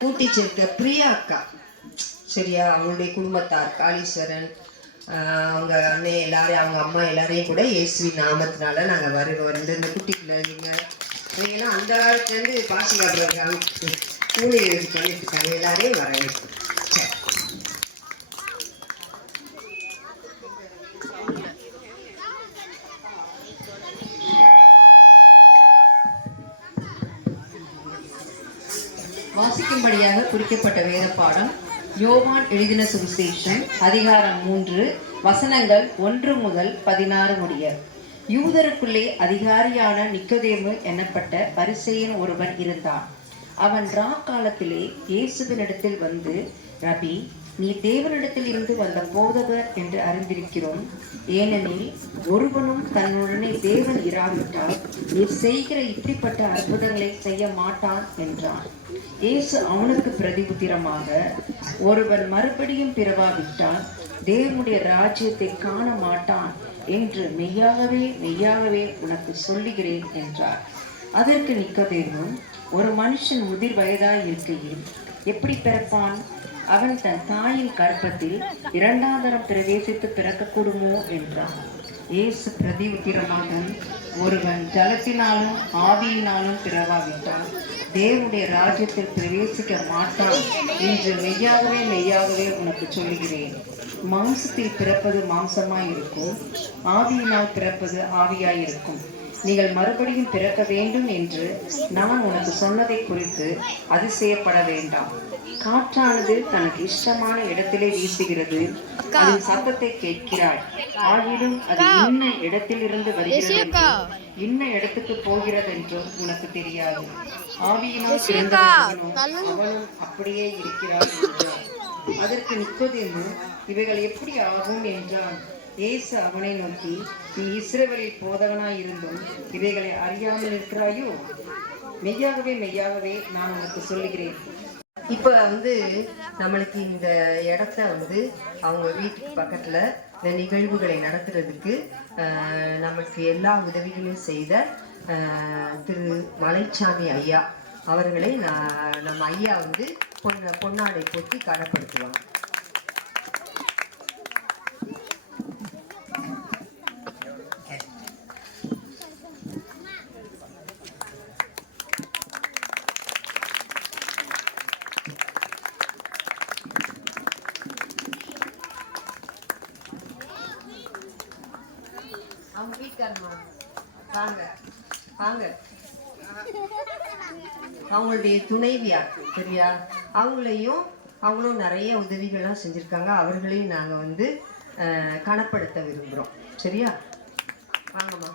கூட்டி சேர்த்த பிரியா அக்கா, சரியா, அவங்களுடைய குடும்பத்தார் காளீஸ்வரன், அவங்க அண்ணன் எல்லாரையும், அவங்க அம்மா எல்லாரையும் கூட இயேசுவின் நாமத்தினால நாங்கள் வந்து இந்த குட்டி பிள்ளைங்க நீங்களாம் அந்த காலத்துலேருந்து பாசிக்காடுறாங்க கூலி எழுதி பண்ணிட்டு இருக்காங்க. எல்லாரையும் வரவேற்கும். வாசிக்கும்படியாக குறிக்கப்பட்ட வேத பாடம் யோவான் எழுதின சுவிசேஷம் அதிகாரம் 3 வசனங்கள் 1 முதல் 16 முடிய. யூதருக்குள்ளே அதிகாரியான நிக்கோதேமு எனப்பட்ட பரிசேயன் ஒருவன் இருந்தான். அவன் காலத்திலே இயேசுவினிடத்தில் வந்து, ரபி, நீ தேவனிடத்தில் இருந்து வந்த போதகர் என்று அறிந்திருக்கிறோம். ஏனெனில் ஒருவனும் தன்னுடனே தேவன் இராவிட்டால் நீ செய்கிற இப்படிப்பட்ட அற்புதங்களை செய்ய மாட்டான் என்றான். இயேசு அவனுக்கு பிரதிபுத்திரமாக, ஒருவன் மறுபடியும் பிறவாவிட்டால் தேவனுடைய ராஜ்யத்தை காண மாட்டான் என்று மெய்யாகவே மெய்யாகவே உனக்கு சொல்லுகிறேன் என்றார். அதற்கு நிக்கோதேமு, ஒரு மனுஷன் முதிர் வயதாய் இருக்கையில் எப்படி பிறப்பான்? அவன் தன் தாயின் கர்ப்பத்தில் 2ஆம் தரம் பிரவேசித்து பிறக்கக்கூடுமோ என்றான். இயேசு பிரதியுத்திரமாக, ஒருவன் ஜலத்தினாலும் ஆவியினாலும் பிறவாவிட்டால் தேவனுடைய ராஜ்யத்தில் பிரவேசிக்க மாட்டான் என்று மெய்யாகவே மெய்யாகவே உனக்கு சொல்லுகிறேன். மாம்சத்தில் பிறப்பது மாம்சமாய் இருக்கும், ஆவியினால் பிறப்பது ஆவியாய் இருக்கும். நீங்கள் மறுபடியும் பிறக்க வேண்டும் என்று நான் உனக்கு சொன்னதை குறித்து அதிசயப்பட வேண்டாம். காற்றானது தனக்கு இஷ்டமான இடத்திலே வீசுகிறது, அதன் சத்தத்தை கேட்கிறாய், ஆகிலும் அது இன்ன இடத்திலிருந்து வருகிறது, இன்ன இடத்துக்கு போகிறது என்றும் உனக்கு தெரியாது. ஆவியினால் பிறந்தவனும் அவனும் அப்படியே இருக்கிறார் என்றார். அதற்கு நிக்கோதேமு, இவைகள் எப்படி ஆகும் என்றான். இயேசு அவனை நோக்கி, நீ இஸ்ரவேலில் போதகனாய் இருந்தும் இவைகளை அறியாமல் இருக்கிறாயோ? மெய்யாகவே மெய்யாகவே நான் உனக்கு சொல்லுகிறேன். இப்போ நம்மளுக்கு இந்த இடத்த அவங்க வீட்டுக்கு பக்கத்தில் இந்த நிகழ்வுகளை நடத்துறதுக்கு நமக்கு எல்லா உதவிகளையும் செய்த திரு மலைச்சாமி ஐயா அவர்களை நம்ம ஐயா பொன்னாடை போட்டி காணப்படுத்துவாங்க. அவங்க வீட்டுக்காரமா வாங்க வாங்க, அவங்களுடைய துணைவியார், சரியா, அவங்களும் நிறைய உதவிகள்லாம் செஞ்சுருக்காங்க. அவர்களையும் நாங்கள் கனப்படுத்த விரும்புகிறோம். சரியா, வாங்கம்மா.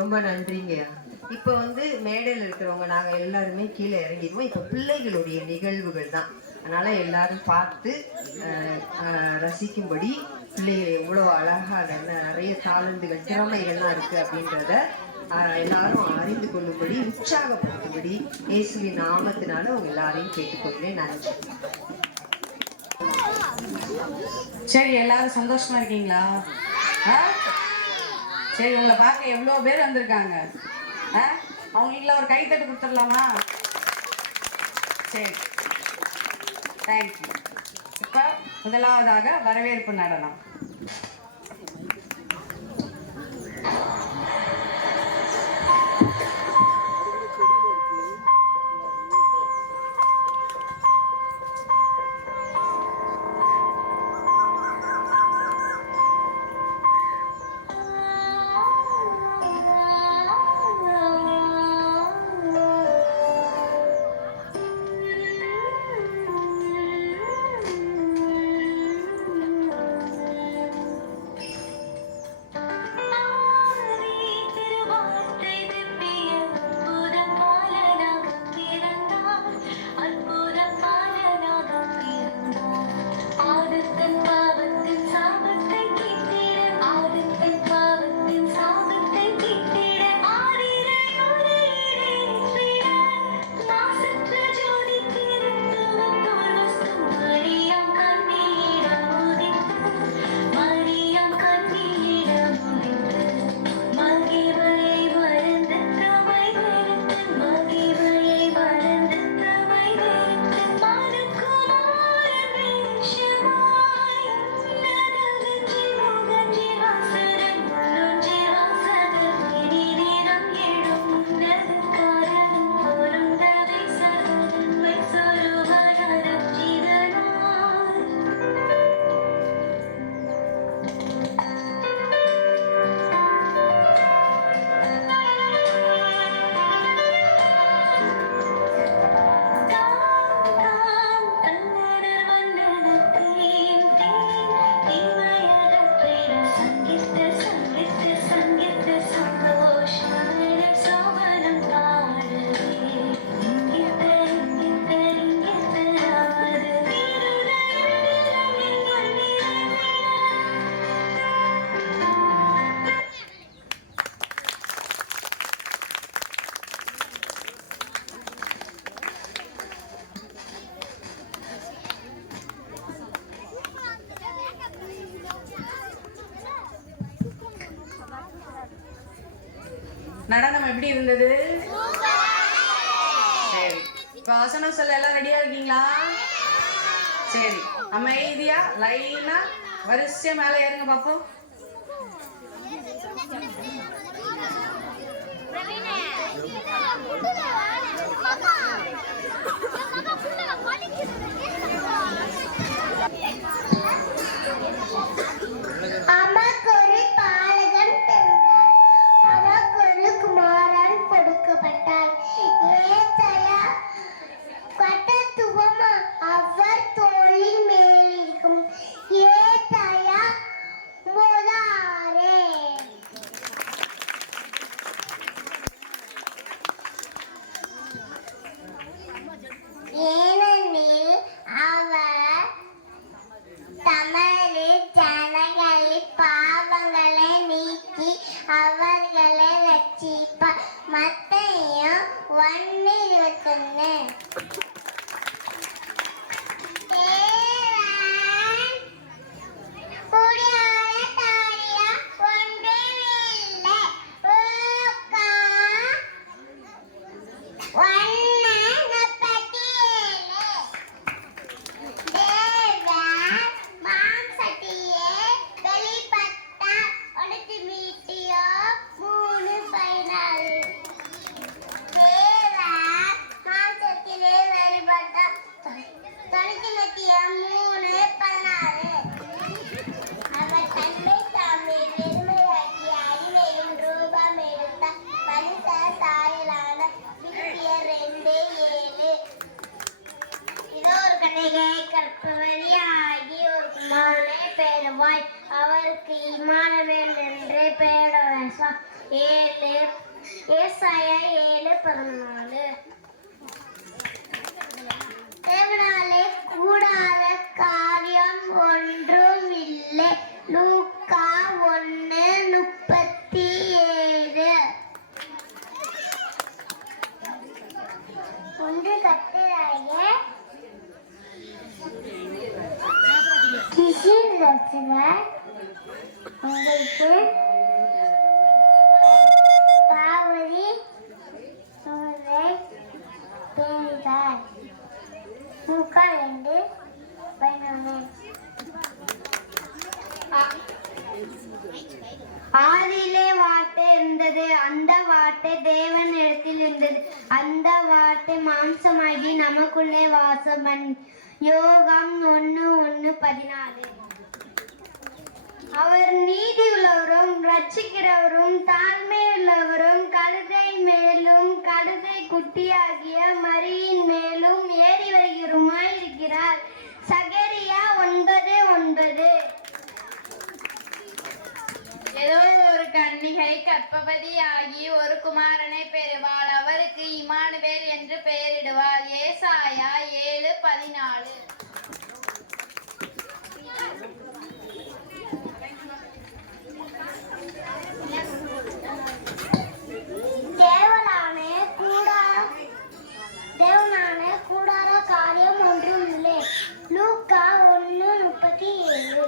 ரொம்ப நன்றிங்க. இப்போ மேடையில் இருக்கிறவங்க நாங்கள் எல்லாருமே கீழே இறங்கிடுவோம். இப்போ பிள்ளைகளுடைய நிகழ்வுகள் தான், அதனால் எல்லாரும் பார்த்து ரசிக்கும்படி பிள்ளைகள் எவ்வளோ அழகாக நிறைய தாளந்துகள் திறமைகள்லாம் இருக்குது அப்படின்றத எல்லாரும் அறிந்து கொள்ளும்படி உற்சாகப்படுத்தும்படி இயேசுவின் நாமத்தினால அவங்க எல்லாரையும் கேட்டுக்கொள்கிறேன். நன்றி. சரி, எல்லாரும் சந்தோஷமா இருக்கீங்களா? சரி, உங்களை பார்க்க எவ்வளோ பேர் வந்திருக்காங்க. அவங்களுக்குலாம் ஒரு கைத்தட்டு கொடுத்துடலாமா? சரி, தேங்க்யூ. இப்போ முதலாவதாக வரவேற்பு நடனம். நடனம் எப்படி இருந்தது? சரி, இப்ப வசனம் சொல்ல எல்லாம் ரெடியா இருக்கீங்களா? சரி, அமைதியா லைனா வரிசையா மேல ஏறுங்க பாப்போம். அம்மாக்கு ஒரு பாலகன் பிறந்தார். அவருக்கு ஒரு குமாரன் கொடுக்கப்பட்டார். ஏசாயா கட்டத்துவம் அவர் தோளின் மேலிருக்கும். ஏசாயா 9:6. ஏனெனில் அவர் தமது ஜனங்களின் பாவங்களை நீக்கி அவர்களை ரட்சிப்பார். மத்தேயு 1:21. கற்பவதியாகி ஒரு குமாரனை பெறுவாய். அவருக்கு இம்மானுவேல் என்று பெயரிடுவார். ஏசாயா 7:14. தேவனாலே கூடாத காரியம் ஒன்றும் இல்லை. லூக்கா 1:37. ஒன்று கட்டுரைய கிஷின் ரசிகர் உங்களுக்கு பாவதி சூரை தேனிதார். லூக்கா 2:11. ஆதியிலே வார்த்தை இருந்தது. அந்த வார்த்தை தேவனிடத்தில் இருந்தது. அந்த வார்த்தை மாம்சமாகி நமக்குள்ளே வாசம் பண்ணி. யோகம் 1:14. அவர் நீதி உள்ளவரும் ரட்சிக்கிறவரும் தாழ்மையுள்ளவரும் கழுதை மேலும் கழுதை குட்டியாகிய மரியின் மேலும் ஏறி வருகிறவருமாய் இருக்கிறார். சகரியா 9:9. ஏதோ ஒரு கன்னிகை கர்ப்பவதியாகி ஒரு குமாரனை பெறுவாள். அவருக்கு இம்மானுவேல் என்று பெயரிடுவார். ஏசாயா 7:14. தேவனாலே கூடாத காரியம் ஒன்றும் இல்லை. லூக்கா 1:37.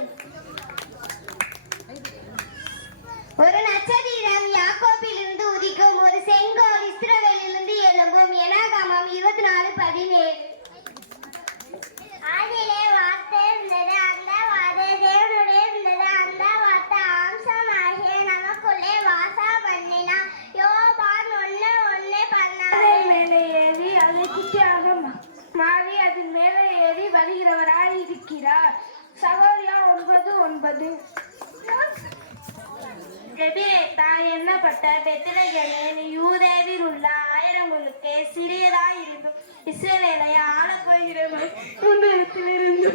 ஒரு நட்சத்திரம் யாக்கோபிலிருந்து உதிக்கும். ஒரு செங்கோல் இஸ்ரவேலிலிருந்து எழும்பும். எனாகமம் 24:17. ஆதியிலே வார்த்தை இருந்தது. அந்த வார்த்தை தேவனுடைய இருந்தது. அந்த வார்த்தை அம்சமாகிய நமக்குள்ளே வாசம் பண்ணினார். யோவான் 1:14. மேலே ஏறி அதை குட்டியாக மாறி அதன் மேலே ஏறி வருகிறவராய் இருக்கிறார். சகோரியா 9:9. கெபிரேத்தா எண்ணப்பட்ட பெத்லகேமே, நீ யூதேவில் உள்ள ஆயிரங்களுக்கு சிறியதாய் இருந்தும் இஸ்ரவேலை ஆளப் போகிறவன் உன்னிடத்திலிருந்து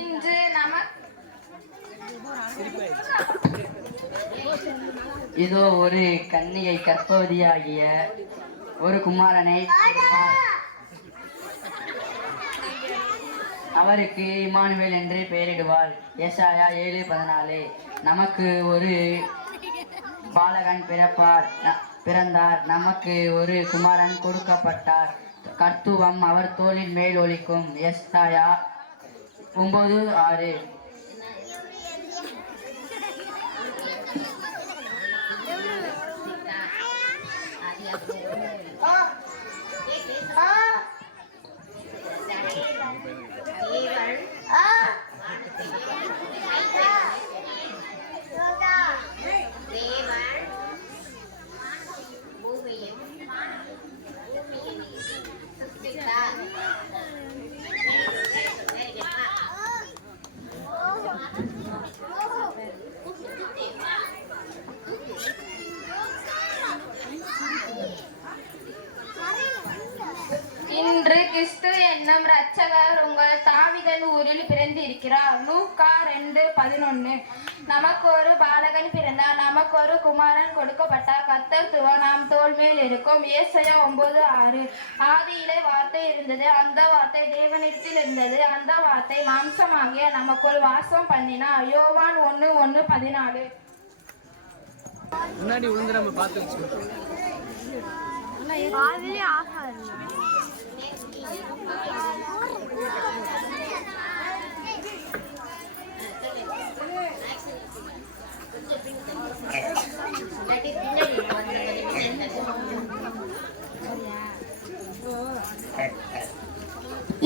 இன்று இதோ ஒரு கன்னிகை கர்ப்பவதியாகிய ஒரு குமாரனை பெறுவாள். அவருக்கு இம்மானுவேல் என்று பெயரிடுவாள். ஏசாயா 7:14. நமக்கு ஒரு பாலகன் பிறந்தார். நமக்கு ஒரு குமாரன் கொடுக்கப்பட்டார். கர்த்துவம் அவர் தோளின் மேல் ஒலிக்கும். ஏசாயா 9, 6. இன்று கிறிஸ்து என்னும் இரட்சகர் உங்கள் தாவீதின் ஊரில் பிறந்திருக்கிறார். லூக்கா 2:11. நமக்கு ஒரு பாலகன் பிறந்தார், நமக்கு ஒரு குமாரன் கொடுக்கப்பட்டார், கர்த்தத்துவ நாம் தோள் மேல் இருக்கும். ஏசாயா 9:6. ஆதியிலே வார்த்தை இருந்தது, அந்த வார்த்தை தேவனிடத்தில் இருந்தது, அந்த வார்த்தை மாம்சமாகிய நமக்குள் வாசம் பண்ணினார். யோவான் 1:14. முன்னாடி விழுந்து நம்ம பார்த்து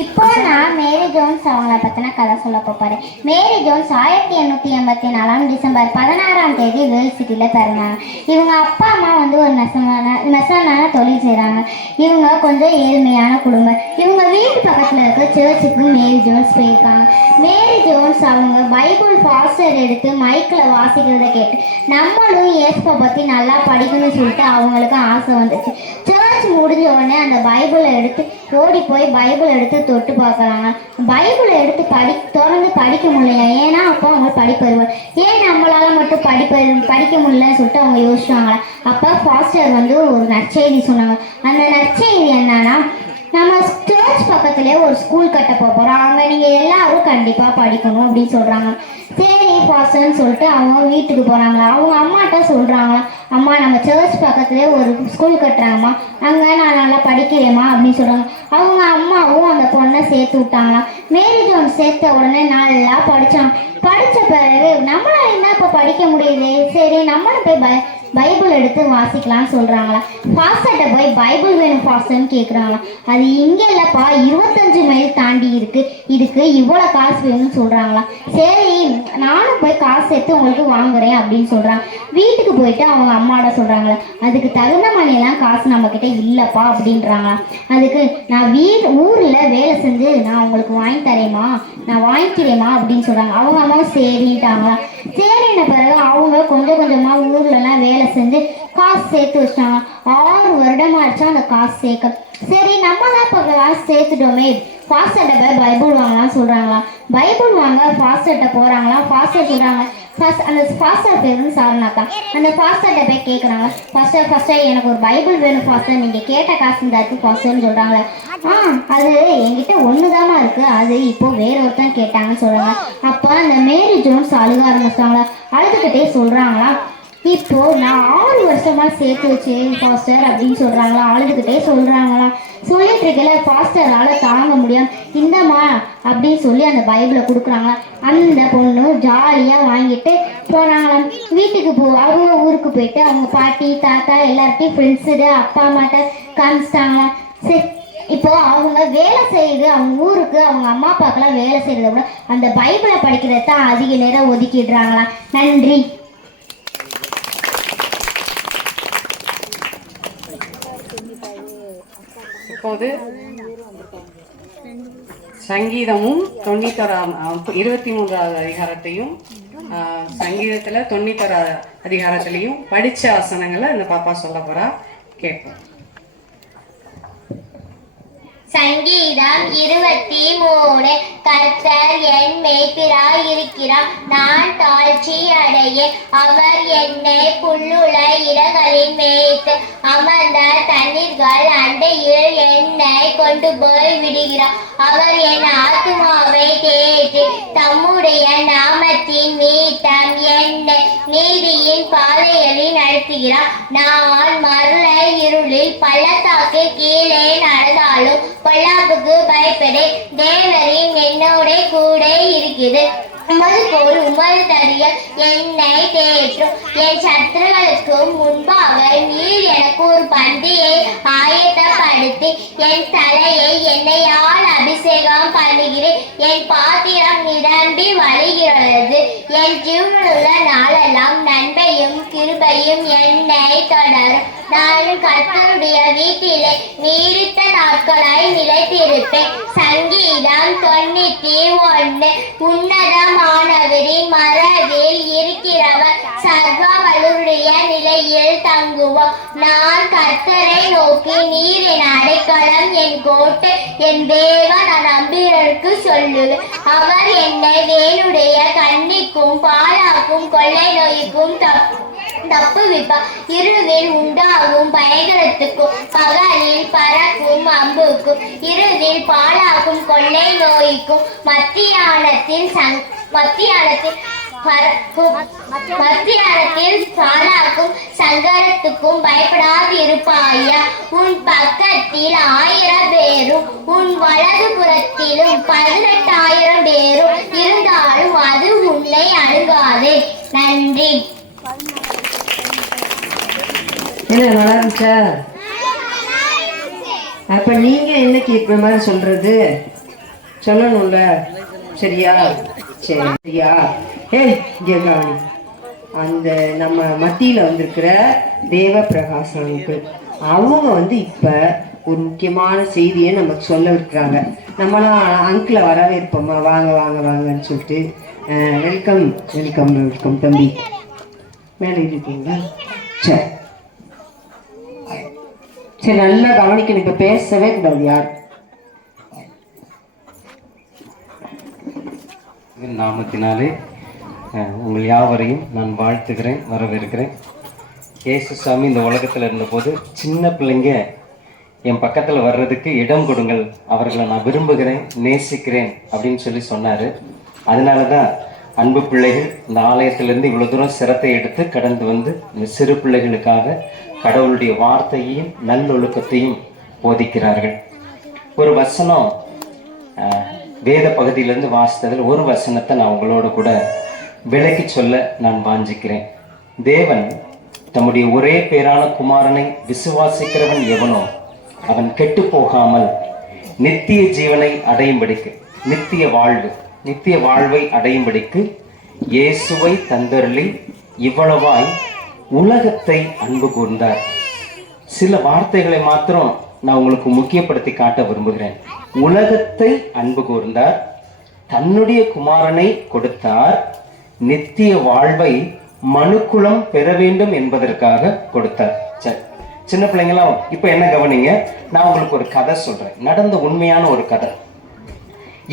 இப்போ நான் மேரி ஜோன்ஸ் அவங்கள பற்றின கதை சொல்ல போகிறேன். மேரி ஜோன்ஸ் 1884 டிசம்பர் 16 வேல் சிட்டியில் பிறந்தாங்க. இவங்க அப்பா அம்மா வந்து ஒரு நெசவான தொழில் செய்கிறாங்க. இவங்க கொஞ்சம் ஏழ்மையான குடும்பம். இவங்க வீட்டு பக்கத்தில் இருக்க சர்ச்சுக்கு மேரி ஜோன்ஸ் போயிருக்காங்க. மேரி ஜோன்ஸ் அவங்க பைபிள் பாஸ்டர் எடுத்து மைக்கில் வாசிக்கிறத கேட்டு நம்மளும் இயேசுவை பற்றி நல்லா படிக்கணும்னு சொல்லிட்டு அவங்களுக்கு ஆசை வந்துச்சு. சர்ச் முடிஞ்ச உடனே அந்த பைபிளை எடுத்து ஓடி போய் பைபிளை எடுத்து தொட்டு பார்க்குறாங்க. பைபிளை எடுத்து தொடர்ந்து படிக்க முடியல. ஏன்னா அப்போ அவங்க படிப்பறிவார். ஏன் நம்மளால மட்டும் படிக்க முடியலன்னு சொல்லிட்டு அவங்க யோசிச்சாங்களே. அப்போ பாஸ்டர் வந்து ஒரு நற்செய்தி சொன்னாங்க. அந்த நற்செய்தி என்னன்னா, நம்ம சர்ச் பக்கத்துலேயே ஒரு ஸ்கூல் கட்ட போகிறோம், அங்கே நீங்கள் எல்லாரும் கண்டிப்பாக படிக்கணும் அப்படின்னு சொல்கிறாங்க. சரி பாஸ்டர்னு சொல்லிட்டு அவங்க வீட்டுக்கு போகிறாங்க. அவங்க அம்மாட்ட சொல்கிறாங்களா, அம்மா நம்ம சர்ச் பக்கத்துலேயே ஒரு ஸ்கூல் கட்டுறாங்கம்மா, அங்கே நான் நல்லா படிக்கிறேம்மா அப்படின்னு சொல்கிறாங்க. அவங்க அம்மாவும் அந்த பொண்ணை சேர்த்து விட்டாங்களாம். மேரி ஜோன்ஸ் சேர்த்த உடனே நல்லா படித்தான். படித்த பிறகு நம்மளால என்ன இப்போ படிக்க முடியுது, சரி நம்மளும் போய் பைபிள் எடுத்து வாசிக்கலாம்னு சொல்கிறாங்களா. ஃபாஸ்டர்கிட்ட போய் பைபிள் வேணும் ஃபாஸ்டர்னு கேட்குறாங்களாம். அது இங்கே இல்லைப்பா, 25 மைல் தாண்டி இருக்குது, இதுக்கு இவ்வளோ காசு வேணும்னு சொல்கிறாங்களாம். சரி நானும் போய் காசு எடுத்து உங்களுக்கு வாங்குறேன் அப்படின்னு சொல்கிறாங்க. வீட்டுக்கு போயிட்டு அவங்க அம்மாவோட சொல்கிறாங்களே, அதுக்கு தகுந்த மணியெல்லாம் காசு நம்மக்கிட்ட இல்லைப்பா அப்படின்றாங்களாம். அதுக்கு நான் ஊரில் வேலை செஞ்சு நான் உங்களுக்கு வாங்கி தரேம்மா, நான் வாங்கிக்கிறேம்மா அப்படின்னு சொல்கிறாங்க. அவங்க அம்மாவும் சரின்ட்டாங்களாம். சரின்ன பிறகு அவங்க கொஞ்சம் கொஞ்சமாக ஊர்லலாம் வேலை செஞ்சு காசு சேர்த்து வச்சிட்டாங்க. 6 வருடமாகிடுச்சா அந்த காசு சேர்க்க. சரி நம்ம தான் இப்போ காசு சேர்த்துட்டோமே, ஃபாஸ்டர்கிட்ட போய் பைபிள் வாங்கலாம் சொல்கிறாங்களாம். பைபிள் வாங்க ஃபாஸ்டர்கிட்ட போகிறாங்களாம். ஃபாஸ்டர் சொல்கிறாங்க, அந்த ஃபாஸ்டர் பேர் வந்து சாரநாத் தான். அந்த ஃபாஸ்டர்கிட்ட போய் கேட்குறாங்க, ஃபாஸ்டர் எனக்கு ஒரு பைபிள் வேணும் ஃபாஸ்டர், நீங்கள் கேட்ட காசு இந்த இருக்கு ஃபாஸ்டர்னு சொல்கிறாங்களே. அது என்கிட்ட ஒன்று தாமா இருக்குது, அது இப்போ வேற ஒருத்தன் கேட்டாங்கன்னு சொல்கிறாங்க. அப்போ அந்த மேரி ஜோன்ஸ் அழுக ஆரம்பிச்சாங்களா. அழுதுகிட்டே சொல்கிறாங்களா, இப்போ நான் 6 வருஷமா சேர்த்து வச்சேன் ஃபாஸ்டர் அப்படின்னு சொல்கிறாங்களா. அழுதுகிட்டே சொல்கிறாங்களா. சொல்லிட்டு இருக்கல ஃபாஸ்டரால் தாங்க முடியும், இந்தம்மா அப்படின்னு சொல்லி அந்த பைபிளை கொடுக்குறாங்களா. அந்த பொண்ணு ஜாலியாக வாங்கிட்டு போனாங்களாம். வீட்டுக்கு அவங்க ஊருக்கு போயிட்டு அவங்க பாட்டி தாத்தா எல்லார்ட்டையும் ஃப்ரெண்ட்ஸுட அப்பா அம்மாட்ட காமிச்சிட்டாங்களாம். சரி இப்போ அவங்க வேலை செய்யுது, அவங்க ஊருக்கு அவங்க அம்மா அப்பாக்கெல்லாம் வேலை செய்யறத விட அந்த பைபிளை படிக்கிறத தான் அதிக நேரம் ஒதுக்கிடுறாங்களாம். நன்றி. இப்போது சங்கீதமும் 23வது அதிகாரத்தையும் சங்கீதத்தில் 91வது அதிகாரத்திலையும் படித்த வசனங்களை இந்த பாப்பா சொல்ல போறா, கேட்போம். சங்கீதம் 23. கர்த்தர் என் மேய்ப்பராய் இருக்கிறார், நான் தாழ்ச்சி அடையேன். அவர் என்னை புல்லுள்ள இடங்களில் மேய்த்து அமர்ந்த தண்ணீர்கள் அண்டையில் என்னை கொண்டு போய் விடுகிறார். அவர் என் ஆத்துமாவை தேற்றி தம்முடைய நாமத்தின் மீட்டம் என்னை நீதியின் பாதைகளில் நடத்துகிறார். நான் மரண இருளில் பள்ளத்தாக்கு கீழே நடந்தாலும் பொல்லாப்புக்கு பயப்படேன். தேவரின் என்னோட கூட இருக்கிறது. உமது கோல் உமது தடிகள் என்னை தேற்றும். என் சத்துருக்களுக்கு முன்பாக நீர் எனக்கு ஒரு பந்தியை ஆயத்தப்படுத்தி என் தலையை எண்ணெயால் அபிஷேகம் பண்ணுகிறேன். என் பாத்திரம் நிரம்பி வழிகிறது. என் ஜீவனுள்ள நாளெல்லாம் நன்மையும் கிருபையும் என்னை தொடரும். நான் கர்த்தருடைய வீட்டிலே நீடித்த நாட்களாய் நிலைத்திருப்பேன். சங்கீதம் 91. உன்னதமானவரின் மரபில் இருக்கிறவர் சர்வவலுடைய நிலையில் தங்குவோம். நான் கர்த்தரை நோக்கி நீர் என் அடைக்கலம், என் கோட்டை, என் தேவன் நான் நம்பினருக்கு சொல்லுவேன். அவர் என்னை வேனுடைய கண்ணிக்கும் பாலாக்கும் கொள்ளை நோய்க்கும் தப்புவிப்பார். இருளில் உண்டாகும் பயங்கரத்துக்கும் பகலில் பறக்கும் அம்புக்கும் இருளில் பாலாக்கும் கொள்ளை நோய்க்கும் மத்தியானத்தில் பாலாக்கும் சங்கரத்துக்கும் பயப்படாது இருப்பாயா. உன் பக்கத்தில் 1000 பேரும் உன் வலது புறத்திலும் 18,000 பேரும் இருந்தாலும் அது உன்னை அணுகாது. நன்றி. என்ன நல்லா இருந்துச்சா? அப்ப நீங்க என்னைக்கு இப்ப மாதிரி சொல்றது சொல்லணும்ல, சரியா? சரியா? ஏய் ஜெகானி, அந்த நம்ம மத்தியில வந்திருக்கிற தேவ பிரகாசனுக்கு அவங்க இப்ப ஒரு முக்கியமான செய்தியை நமக்கு சொல்ல இருக்கிறாங்க. நம்மளாம் அங்கிளை வரவேற்போமா, வாங்க வாங்க வாங்கன்னு சொல்லிட்டு வெல்கம் வெல்கம் வெல்கம் தம்பி, மேலே இருக்கீங்களா? சரி சரி, நல்லா கவனிக்கணும். இப்ப பேசவே கூடாது யார். நாமத்தினாலே உங்கள் யாவரையும் நான் வாழ்த்துகிறேன், வரவேற்கிறேன். இயேசு சாமி இந்த உலகத்தில் இருந்தபோது சின்ன பிள்ளைங்க என் பக்கத்தில் வர்றதுக்கு இடம் கொடுங்கள், அவர்களை நான் விரும்புகிறேன், நேசிக்கிறேன் அப்படின்னு சொல்லி சொன்னார். அதனால தான் அன்பு பிள்ளைகள் இந்த ஆலயத்திலேருந்து இவ்வளோ தூரம் சிரத்தை எடுத்து கடந்து வந்து இந்த சிறு பிள்ளைகளுக்காக கடவுளுடைய வார்த்தையையும் நல்லொழுக்கத்தையும் போதிக்கிறார்கள். ஒரு வசனம் வேத பகுதியிலேருந்து வாசித்ததில் ஒரு வசனத்தை நான் உங்களோட கூட விளக்கி சொல்ல நான் வாஞ்சிக்கிறேன். தேவன் தம்முடைய ஒரே பேரான குமாரனை விசுவாசிக்கிறவன் எவனோ அவன் கெட்டு போகாமல் நித்திய ஜீவனை அடையும்படிக்கு, நித்திய வாழ்வை அடையும்படிக்கு இயேசுவை தந்தருளி இவ்வளவாய் உலகத்தை அன்பு கூர்ந்தார். சில வார்த்தைகளை மாத்திரம் நான் உங்களுக்கு முக்கியப்படுத்தி காட்ட விரும்புகிறேன். உலகத்தை அன்பு கூர்ந்தார், தன்னுடைய குமாரனை கொடுத்தார், நித்திய வாழ்வை மனுக்குலம் பெற வேண்டும் என்பதற்காக கொடுத்தார். சரி, சின்ன பிள்ளைங்களாம் இப்ப என்ன கவனிங்க, நான் உங்களுக்கு ஒரு கதை சொல்றேன், நடந்த உண்மையான ஒரு கதை.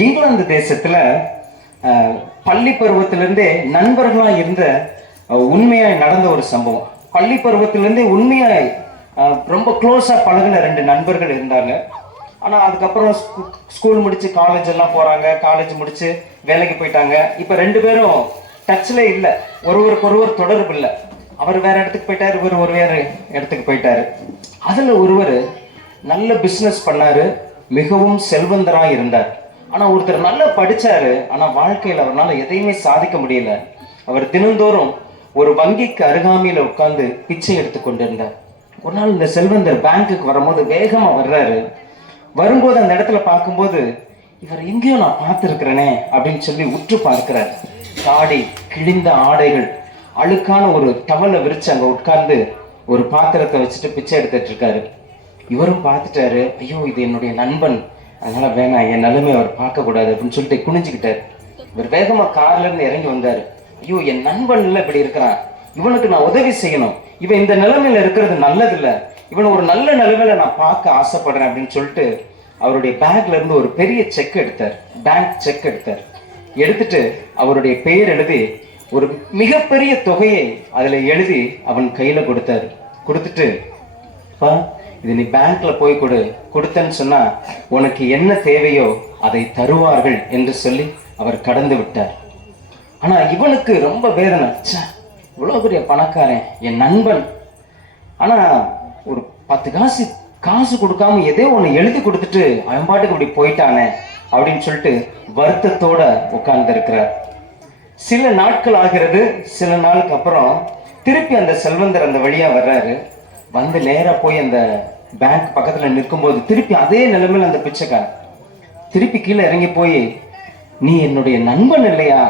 இங்கிலாந்து தேசத்துல பள்ளி பருவத்திலிருந்தே நண்பர்களா இருந்த உண்மையாய் நடந்த ஒரு சம்பவம். பள்ளி பருவத்திலிருந்தே உண்மையாய் ரொம்ப க்ளோஸா பழகின 2 நண்பர்கள் இருந்தாங்க. ஆனா அதுக்கப்புறம் ஸ்கூல் முடிச்சு காலேஜ் எல்லாம் போறாங்க, காலேஜ் முடிச்சு வேலைக்கு போயிட்டாங்க. இப்ப 2 பேரும் டச்ல இல்ல, ஒருவருக்கு தொடர்பு இல்லை. அவர் வேற இடத்துக்கு போயிட்டாரு, இவர் ஒரு வேற இடத்துக்கு போயிட்டாரு. அதுல ஒருவர் நல்ல பிசினஸ் பண்ணாரு, மிகவும் செல்வந்தரா இருந்தார். ஆனா ஒருத்தர் நல்லா படிச்சாரு, ஆனா வாழ்க்கையில அவரால் எதையுமே சாதிக்க முடியல. அவர் தினந்தோறும் ஒரு வங்கிக்கு அருகாமையில உட்கார்ந்து பிச்சை எடுத்து கொண்டிருந்தார். ஒரு நாள் இந்த செல்வந்தர் பேங்குக்கு வரும்போது வேகமா வர்றாரு. வரும்போது அந்த இடத்துல பார்க்கும்போது இவர் எங்கேயோ நான் பார்த்துருக்கிறேனே அப்படின்னு சொல்லி உற்று பார்க்கிறார். தாடி, கிழிந்த ஆடைகள், அழுக்கான ஒரு டவலை விரிச்சு அங்க உட்கார்ந்து ஒரு பாத்திரத்தை வச்சுட்டு பிச்சை எடுத்துட்டு இருக்காரு. இவரும் பார்த்துட்டாரு, ஐயோ இது என்னுடைய நண்பன், அதனால வேணாம், என் நிலைமை அவர் பார்க்க கூடாது அப்படின்னு சொல்லிட்டு குனிஞ்சுக்கிட்டாரு. இவர் வேகமா கார்ல இருந்து இறங்கி வந்தாரு. ஐயோ என் நண்பன் இல்ல இப்படி இருக்கிறான், இவனுக்கு நான் உதவி செய்யணும், இவன் இந்த நிலைமையில இருக்கிறது நல்லது இல்ல, இவனை ஒரு நல்ல நிலைமையில நான் பார்க்க ஆசைப்படுறேன் அப்படின்னு சொல்லிட்டு அவருடைய பேக்ல இருந்து ஒரு பெரிய செக் எடுத்தார், பேங்க் செக் எடுத்தார். எடுத்துட்டு அவருடைய பெயர் எழுதி ஒரு மிகப்பெரிய தொகையை அதுல எழுதி அவன் கையில கொடுத்தாரு. கொடுத்துட்டு, இது நீ பேங்க்ல போய் கொடுத்தேன்னு சொன்னா உனக்கு என்ன தேவையோ அதை தருவார்கள் என்று சொல்லி அவர் கடந்து விட்டார். ஆனா இவனுக்கு ரொம்ப வேதனை. இவ்வளவு பெரிய பணக்காரன், என் நண்பன், ஆனா ஒரு 10 காசு கொடுக்காம எதோ ஒண்ணு எழுதி கொடுத்துட்டு அவன் பாட்டுக்கு இப்படி போயிட்டானே அப்படின்னு சொல்லிட்டு வருத்தத்தோட உட்கார்ந்து இருக்கிறார். சில நாட்கள் ஆகிறது. சில நாளுக்கு அப்புறம் திருப்பி அந்த செல்வந்தர் அந்த வழியா வர்றாரு. வந்து நேரா போய் அந்த பேங்க் பக்கத்துல நிற்கும்போது திருப்பி அதே நிலைமையில அந்த பிச்சைக்காரன் திருப்பி கீழே இறங்கி போய், நீ என்னுடைய நண்பன் இல்லையா?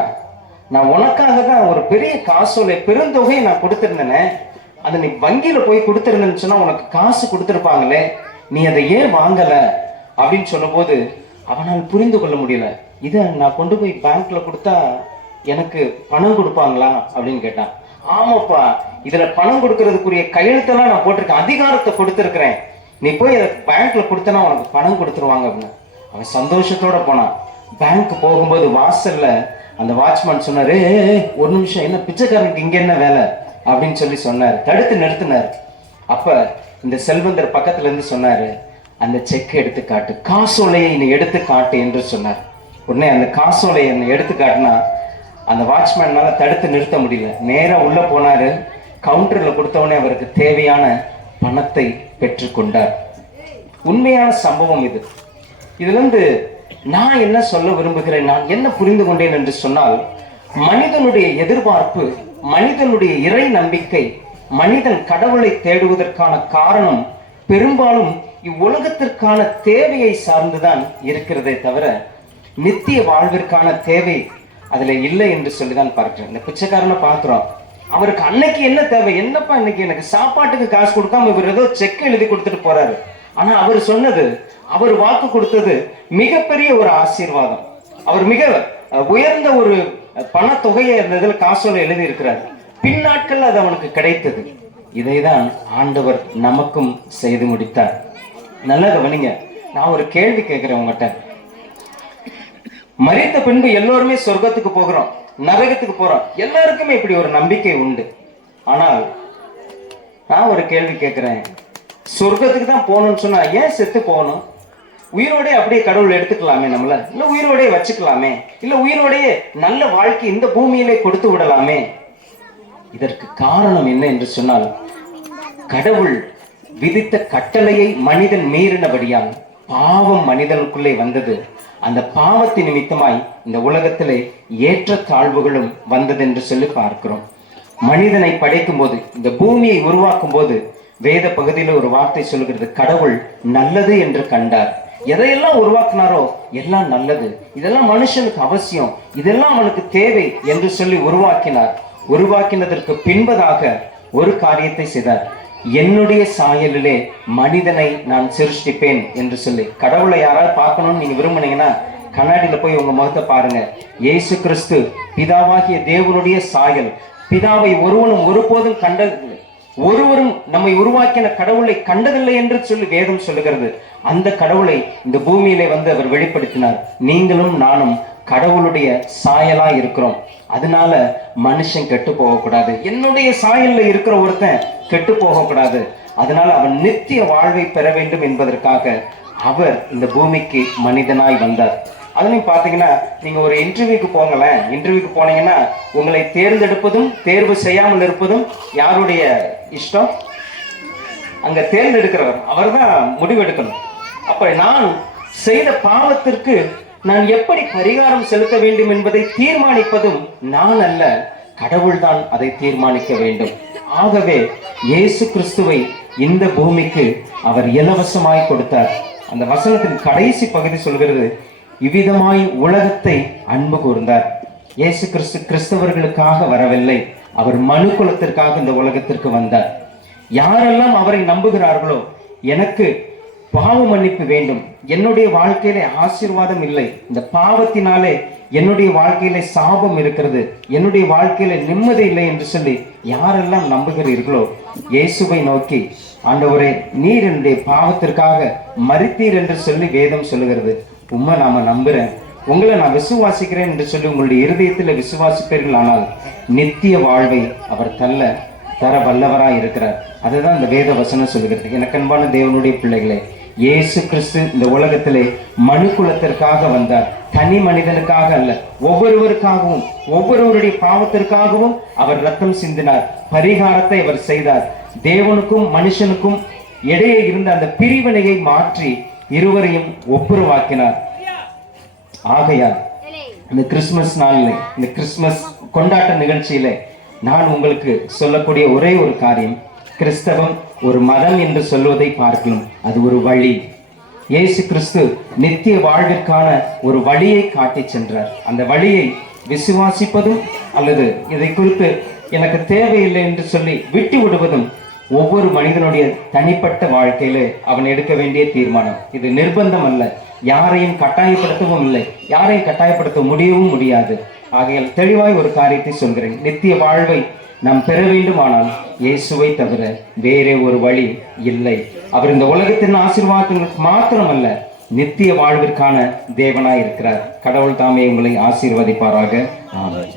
நான் உனக்காக தான் ஒரு பெரிய காசோலை பெருந்தொகையை நான் கொடுத்திருந்தேனே, அதை நீ வங்கியில போய் கொடுத்திருந்தேன்னு சொன்னா உனக்கு காசு கொடுத்துருப்பாங்களே, நீ அதை ஏன் வாங்கல அப்படின்னு சொன்னபோது அவனால் புரிந்து கொள்ள முடியல. இதை நான் கொண்டு போய் பேங்க்ல கொடுத்தா எனக்கு பணம் கொடுப்பாங்களா அப்படின்னு கேட்டான். ஆமாப்பா, இதுல பணம் கொடுக்கறதுக்குரிய கையெழுத்தெல்லாம் நான் போட்டிருக்கேன், அதிகாரத்தை கொடுத்திருக்கிறேன், நீ போய் அதை பேங்க்ல கொடுத்தனா உனக்கு பணம் கொடுத்துருவாங்க அப்படின்னு. அவன் சந்தோஷத்தோட போனான். பேங்க் போகும்போது வாசல்ல அந்த வாட்ச்மேன் சொன்னாரு, ஒரு நிமிஷம், என்ன பிச்சைக்காரனுக்கு இங்க என்ன வேலை அப்படின்னு சொல்லி சொன்னாரு. தடுத்து நிறுத்தினார். அப்ப இந்த செல்வந்தர் பக்கத்துல இருந்து சொன்னாரு, அந்த செக் எடுத்து காட்டு, காசோலையை நீ எடுத்து காட்டு என்று சொன்னார். உடனே அந்த காசோலையை என்னை எடுத்து காட்டினா அந்த வாட்ச்மேனால தடுத்து நிறுத்த முடியல. நேரா உள்ள போனாரு. கவுண்டர்ல கொடுத்தவனே அவருக்கு தேவையான பணத்தை பெற்றுக்கொண்டார். உண்மையான சம்பவம் இது. இதுல இருந்து நான் என்ன சொல்ல விரும்புகிறேன், நான் என்ன புரிந்து கொண்டேன் என்று சொன்னால், மனிதனுடைய எதிர்பார்ப்பு, மனிதனுடைய இறை நம்பிக்கை, மனிதன் கடவுளை தேடுவதற்கான காரணம் பெரும்பாலும் இவ்வுலகத்திற்கான தேவையை சார்ந்துதான் இருக்கிறதே தவிர நித்திய வாழ்விற்கான தேவை அதுல இல்லை என்று சொல்லிதான் பார்க்கிறேன். இந்த பிச்சைக்காரனை பார்க்கிறோம். அவருக்கு அன்னைக்கு என்ன தேவை, என்னப்பா இன்னைக்கு எனக்கு சாப்பாட்டுக்கு காசு கொடுக்காம இவர் ஏதோ செக் எழுதி கொடுத்துட்டு போறாரு. ஆனா அவர் சொன்னது, அவர் வாக்கு கொடுத்தது மிகப்பெரிய ஒரு ஆசீர்வாதம். அவர் மிக உயர்ந்த ஒரு பணத்தொகையை அந்த இதுல காசோல எழுதி இருக்கிறார். பின்னாட்கள் அது அவனுக்கு கிடைத்தது. இதைதான் ஆண்டவர் நமக்கும் செய்து முடித்தார். நல்லா கவனிங்க. நான் ஒரு கேள்வி கேட்கிறேன் உங்ககிட்ட. மரித்த பின்பு எல்லோருமே சொர்க்கத்துக்கு போகிறோம், நரகத்துக்கு போறோம், எல்லாருக்குமே இப்படி ஒரு நம்பிக்கை உண்டு. ஆனால் நான் ஒரு கேள்வி கேட்கிறேன், சொர்க்கத்துக்கு தான் போகணும்னு சொன்னா ஏன் செத்து போகணும்? உயிரோட அப்படியே கடவுள் எடுத்துக்கலாமே நம்மள, இல்ல உயிரோடய வச்சுக்கலாமே, இல்ல உயிரோடைய நல்ல வாழ்க்கை இந்த பூமியிலே கொடுத்து விடலாமே. இதற்கு காரணம் என்ன என்று சொன்னால், கடவுள் விதித்த கட்டளையை மனிதன் மீறினபடியால் பாவம் மனிதனுக்குள்ளே வந்தது. அந்த பாவத்தின் நிமித்தமாய் இந்த உலகத்திலே ஏற்ற தாழ்வுகளும் வந்தது என்று சொல்லி பார்க்கிறோம். மனிதனை படைக்கும் போது, இந்த பூமியை உருவாக்கும் போது வேத பகுதியில ஒரு வார்த்தை சொல்லுகிறது, கடவுள் நல்லது என்று கண்டார். எதையெல்லாம் உருவாக்குனாரோ எல்லாம் நல்லது, இதெல்லாம் மனுஷனுக்கு அவசியம், இதெல்லாம் அவனுக்கு தேவை என்று சொல்லி உருவாக்கினார். உருவாக்கினதற்கு பின்பதாக ஒரு காரியத்தை செய்தார். என்னுடைய சாயலிலே மனிதனை நான் சிருஷ்டிப்பேன் என்று சொல்லி. கடவுளை யாராவது பார்க்கணும்னு நீங்க விரும்புனீங்கன்னா கண்ணாடியில போய் உங்க முகத்தை பாருங்க. இயேசு கிறிஸ்து பிதாவாகிய தேவனுடைய சாயல். பிதாவை ஒருவனும் ஒருபோதும் கண்டதில்லை, ஒருவரும் நம்மை உருவாக்கின கடவுளை கண்டதில்லை என்று சொல்லி வேதம் சொல்லுகிறது. அந்த கடவுளை இந்த பூமியிலே வந்து அவர் வெளிப்படுத்தினார். நீங்களும் நானும் கடவுளுடைய சாயலா இருக்கிறோம். அதனால மனுஷன் கெட்டு போகக்கூடாது. என்னுடைய சாயல்ல இருக்கிற ஒருத்தன் கெட்டு போகக்கூடாது. அதனால அவன் நித்திய வாழ்வை பெற வேண்டும் என்பதற்காக அவர் இந்த பூமிக்கு மனிதனாய் வந்தார். அதுலயும் பாத்தீங்கன்னா, நீங்க ஒரு இன்டர்வியூக்கு போங்களேன். இன்டர்வியூக்கு போனீங்கன்னா உங்களை தேர்ந்தெடுப்பதும் தேர்வு செய்யாமல் இருப்பதும் யாருடைய இஷ்டம்? அங்க தேர்ந்தெடுக்கிறவர் அவர் தான் முடிவெடுக்கணும். அப்ப நான் செய்த பாவத்திற்கு நான் எப்படி பரிகாரம் செலுத்த வேண்டும் என்பதை தீர்மானிப்பதும் நான் அல்ல, கடவுள்தான் அதை தீர்மானிக்க வேண்டும். ஆகவே இயேசு கிறிஸ்துவை இந்த பூமிக்கு அவர் இலவசமாய் கொடுத்தார். அந்த வசனத்தின் கடைசி பகுதி சொல்கிறது, இவ்விதமாய் உலகத்தை அன்பு கூர்ந்தார். இயேசு கிறிஸ்து கிறிஸ்தவர்களுக்காக வரவில்லை, அவர் மனு குலத்திற்காக இந்த உலகத்திற்கு வந்தார். யாரெல்லாம் அவரை நம்புகிறார்களோ, எனக்கு பாவ மன்னிப்பு வேண்டும், என்னுடைய வாழ்க்கையில ஆசீர்வாதம் இல்லை, இந்த பாவத்தினாலே என்னுடைய வாழ்க்கையில சாபம் இருக்கிறது, என்னுடைய வாழ்க்கையில நிம்மதி இல்லை என்று சொல்லி யாரெல்லாம் நம்புகிறீர்களோ, இயேசுவை நோக்கி, ஆண்டவரே நீர் என்னுடைய பாவத்திற்காக மரித்தீர் என்று சொல்லி வேதம் சொல்லுகிறது. உம்மை நாம நம்புறேன், உங்களை நான் விசுவாசிக்கிறேன் என்று சொல்லி உங்களுடைய இருதயத்தில் விசுவாசிப்பீர்கள், ஆனால் நித்திய வாழ்வை அவர் தள்ள தர வல்லவராய் இருக்கிறார். அதுதான் இந்த வேத வசனம் சொல்லுகிறது. எனக்கு அன்பான தேவனுடைய பிள்ளைகளே, இயேசு கிறிஸ்து இந்த உலகத்திலே மனு குலத்திற்காக வந்தார். தனி மனிதனுக்காக அல்ல, ஒவ்வொருவருக்காகவும் ஒவ்வொருவருடைய பாவத்திற்காகவும் அவர் ரத்தம் சிந்தினார். பரிகாரத்தை அவர் செய்தார். தேவனுக்கும் மனுஷனுக்கும் இடையே இருந்த அந்த பிரிவினையை மாற்றி இருவரையும் ஒப்புரவாக்கினார். ஆகையால் இந்த கிறிஸ்துமஸ் நாளில், இந்த கிறிஸ்துமஸ் கொண்டாட்ட நிகழ்ச்சியில நான் உங்களுக்கு சொல்லக்கூடிய ஒரே ஒரு காரியம், கிறிஸ்தவம் ஒரு மதம் என்று சொல்வதை பார்க்கலாம், அது ஒரு வழி. இயேசு கிறிஸ்து நித்திய வாழ்விற்கான ஒரு வழியை காட்டி சென்றார். அந்த வழியை விசுவாசிப்பதும் அல்லது இதை குறித்து எனக்கு தேவையில்லை என்று சொல்லி விட்டு விடுவதும் ஒவ்வொரு மனிதனுடைய தனிப்பட்ட வாழ்க்கையில அவன் எடுக்க வேண்டிய தீர்மானம். இது நிர்பந்தம் அல்ல, யாரையும் கட்டாயப்படுத்தவும் இல்லை, யாரையும் கட்டாயப்படுத்த முடியவும் முடியாது. ஆகையால் தெளிவாய் ஒரு காரியத்தை சொல்கிறேன், நித்திய வாழ்வை நாம் பெற வேண்டுமானால் இயேசுவை தவிர வேறே ஒரு வழி இல்லை. அவர் இந்த உலகத்தின் ஆசீர்வாதங்களுக்கு மாத்திரமல்ல, நித்திய வாழ்விற்கான தேவனாய் இருக்கிறார். கடவுள் தாமே உங்களை ஆசீர்வதிப்பாராக. ஆமென்.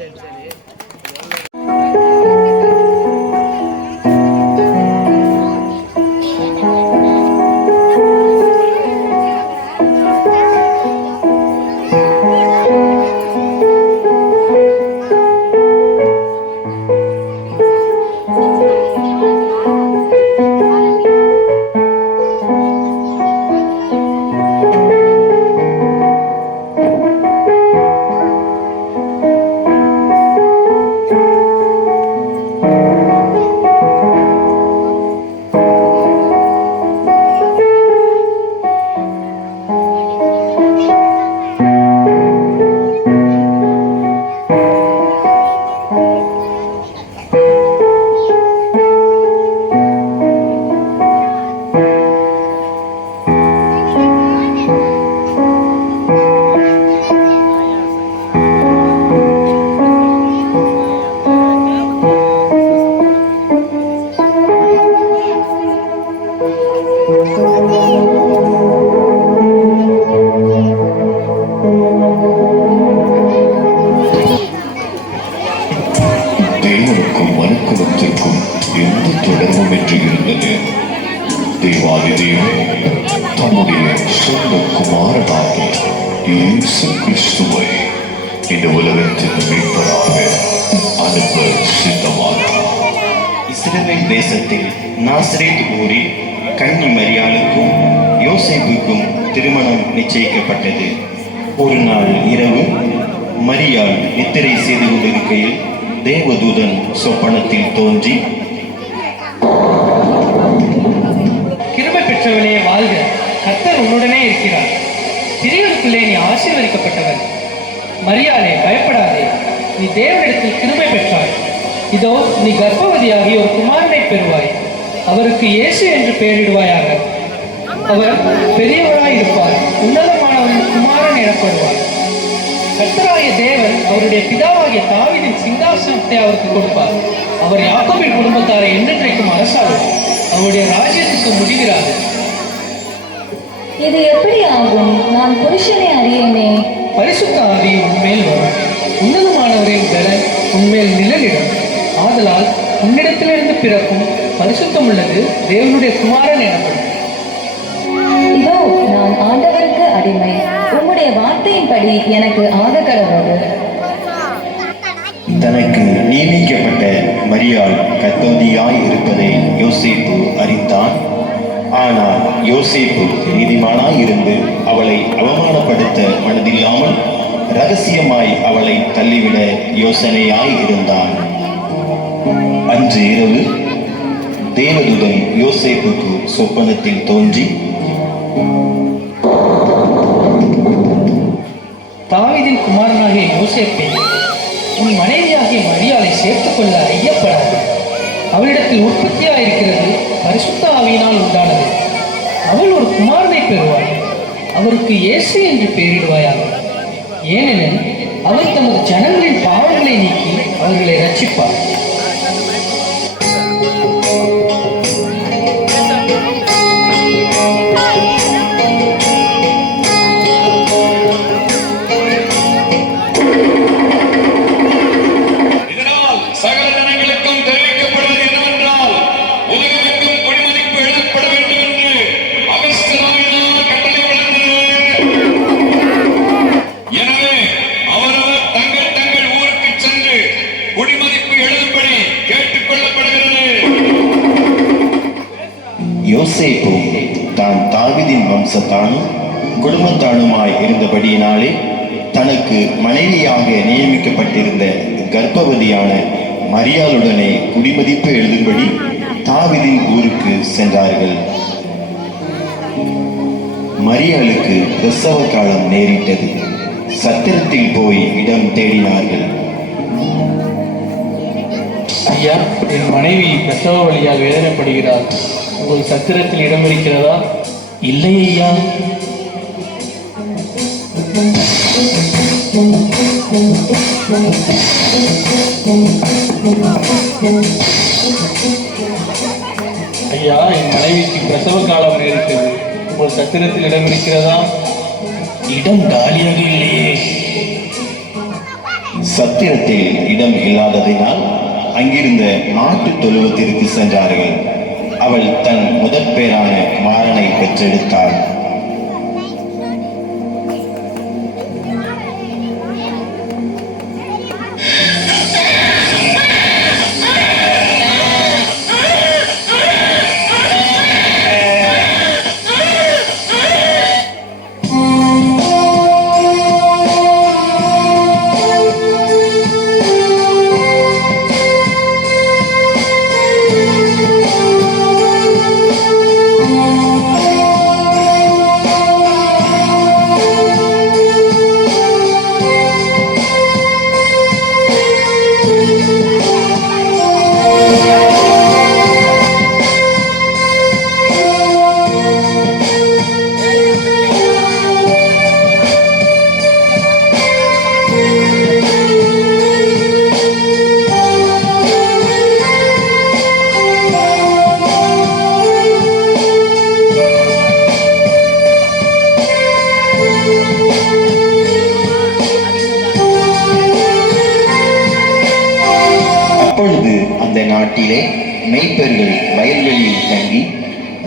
தேவனுக்கும் மனுக்குலத்திற்கும் எந்த தொடர்பும் என்று இருந்தது. தேவாதி தேவன் தம்முடைய சொந்த குமாரனாகிய இயேசு கிறிஸ்துவை இந்த உலகத்தின் மீட்பராக அனுப்ப சித்தமானார். இஸ்ரவேல் தேசத்தில் நாசரேத் ஊரில் கன்னி மரியாளுக்கும் யோசேப்புக்கும் திருமணம் நிச்சயிக்கப்பட்டது. ஒரு நாள் இரவு மரியாள் நித்திரை செய்து கொண்டிருக்கையில் தேவதூதன் சொப்பனத்தில் தோன்றி, கிருபை பெற்றவனே வாழ்க, கர்த்தர் உன்னுடனே இருக்கிறார், ஸ்திரீகளுக்குள்ளே நீ ஆசீர்வதிக்கப்பட்டவர். மரியாளே பயப்படாதே, நீ தேவனிடத்தில் கிருபை பெற்றாய். இதோ நீ கர்ப்பவதியாகி ஒரு குமாரனை பெறுவாய், அவருக்கு இயேசு என்று பெயரிடுவாயாக. அவர் பெரியவராய் இருப்பார், உன்னதமானவரின் குமாரன் எனப்படுவார். கர்த்தராகிய தேவன் அவருடைய பிதாவாகிய தாவீதின் சிங்காசனத்தை அவருக்கு கொடுப்பார். அவர் யாக்கோபின் குடும்பத்தாரை என்றென்றைக்கும் அரசாளுவார், அவருடைய ராஜ்யத்துக்கு முடிகிறார். இது எப்படி ஆகும்? நான் புருஷனை அறியேனே. பரிசுத்த ஆவி உன்மேல் வரும், உன்னதமானவரின் பலன் உன்மேல் நிழலிடும். ஆதலால் உன்னிடத்திலிருந்து பிறக்கும் பரிசுத்தம் உள்ளது தேவனுடைய குமாரன் எனப்படும். இதோ நான் ஆண்டவருக்கு அடிமை, உம்முடைய வார்த்தையின்படி எனக்கு ஆக கடவுள். தனக்கு நியமிக்கப்பட்ட மரியாள் கர்ப்பவதியாய் இருப்பதை யோசேப்பு அறிந்தான். ஆனால் யோசேப்பு நீதிமானாய் இருந்து அவளை அவமானப்படுத்த மனதில்லாமல் ரகசியமாய் அவளை தள்ளிவிட யோசனையாய் இருந்தான். அன்று இரவு தேவதூதன் யோசேப்புக்கு சொப்பனத்தில் தோன்றி, தாவீதின் குமாரனாகிய யோசேப்பே, உன் மனைவியாகிய மரியாளை சேர்த்துக் கொள்ள ஐயப்படாது. அவளிடத்தில் உற்பத்தியாயிருக்கிறது பரிசுத்த ஆவியினால் உண்டானது. அவள் ஒரு குமாரனை பெறுவாள், அவருக்கு இயேசு என்று பெயரிடுவாயாக. ஏனெனில் அவர் தமது ஜனங்களின் பாவங்களை நீக்கி அவர்களை ரட்சிப்பார். இதனால் சகல ஜனங்களுக்கும் தெரிவிக்கப்படுவது என்னவென்றால், தாவீதின் வம்சத்தானும் குடும்பத்தானுமாய் இருந்தபடியினாலே தனக்கு மனைவியாக நியமிக்கப்பட்டிருந்த கர்ப்பவதியான மரியாளுடனே குடிமதிப்பு எழுதும்படி தாவீதின் ஊருக்கு சென்றார்கள். மரியாளுக்கு பிரசவ காலம் நேரிட்டது. சத்திரத்தில் போய் இடம் தேடினார்கள். ஐயா, என் மனைவி பிரசவ வழியாக வேதனைப்படுகிறார். உங்கள் சத்திரத்தில் இடம் இருக்கிறதா? இல்லை ஐயா. ஐயா, என் மனைவிக்கு பிரசவ காலம் நேரிட்டது. உங்கள் சத்திரத்தில் இடம் இருக்கிறதா? இடம் காலியாக இல்லையே. சத்திரத்தில் இடம் இல்லாததினால் அங்கிருந்த மாட்டு தொழுவத்திற்கு சென்றார்கள். அவள் தன் முதற் பேரான குமாரனை பெற்றெடுத்தாள். நாட்டிலே மெய்ப்பர்கள் வயல்வெளியில் தங்கி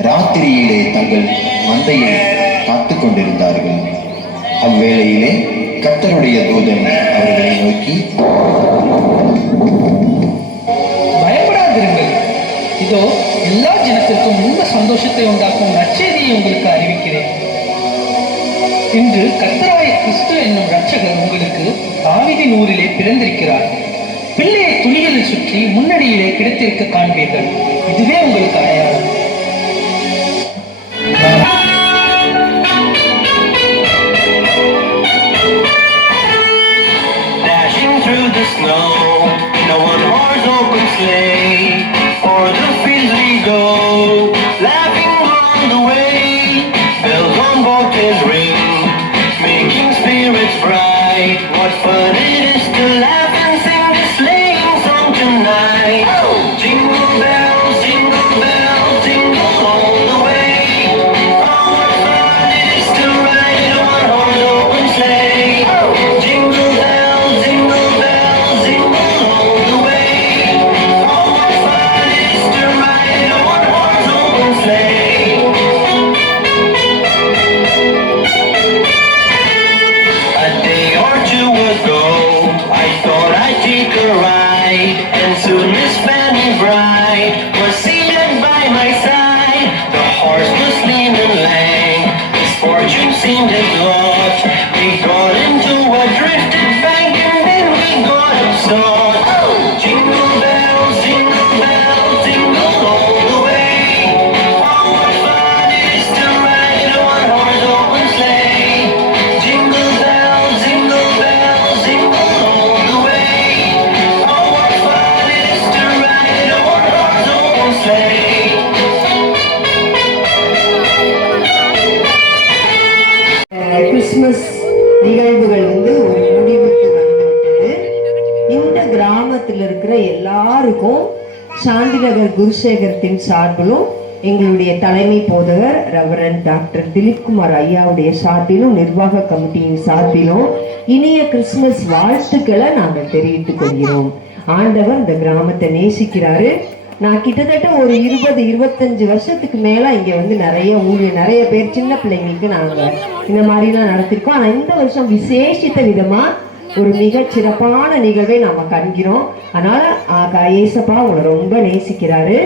ராத்திரியிலே தங்கள் மந்தையை காத்து கொண்டிருந்தார்கள். அவ்வேளையிலே கர்த்தருடைய தூதன் அவர்களை நோக்கி, பயப்படாதிருங்கள், இதோ எல்லா ஜனத்திற்கும் இந்த சந்தோஷத்தை உண்டாக்கும் நற்செய்தியை உங்களுக்கு அறிவிக்கிறேன். இன்று கர்த்தராகிய கிறிஸ்து என்னும் இரட்சகர் உங்களுக்கு தாவீதின் ஊரிலே பிறந்திருக்கிறார். பிள்ளையை துணிகளில் சுற்றி முன்னணியிலே கிடைத்திருக்க காண்பீர்கள். இதுவே உங்களுக்கு அடையாளம். கிறிஸ்துமஸ் நிகழ்வுகள் ஒரு முடிவுக்கு வந்துவிட்டது. இந்த கிராமத்தில் இருக்கிற எல்லாருக்கும் சாந்திநகர் குருசேகரத்தின் சார்பிலும் எங்களுடைய தலைமை போதகர் ரெவரண்ட் டாக்டர் திலீப்குமார் ஐயாவுடைய சார்பிலும் நிர்வாக கமிட்டியின் சார்பிலும் இனிய கிறிஸ்துமஸ் வாழ்த்துக்களை நாங்கள் தெரிவித்துக் கொள்கிறோம். ஆண்டவர் இந்த கிராமத்தை நேசிக்கிறாரு. நான் கிட்டத்தட்ட ஒரு 20-25 வருஷத்துக்கு மேல இங்க நிறைய பேர் சின்ன பிள்ளைங்களுக்கு நாங்க இந்த மாதிரிலாம் நடத்திருக்கோம். ஆனா இந்த வருஷம் விசேஷித்த விதமா ஒரு மிக சிறப்பான நிகழ்வை நாம கண்கிறோம். அதனால ஏசப்பா உங்களை ரொம்ப நேசிக்கிறாரு.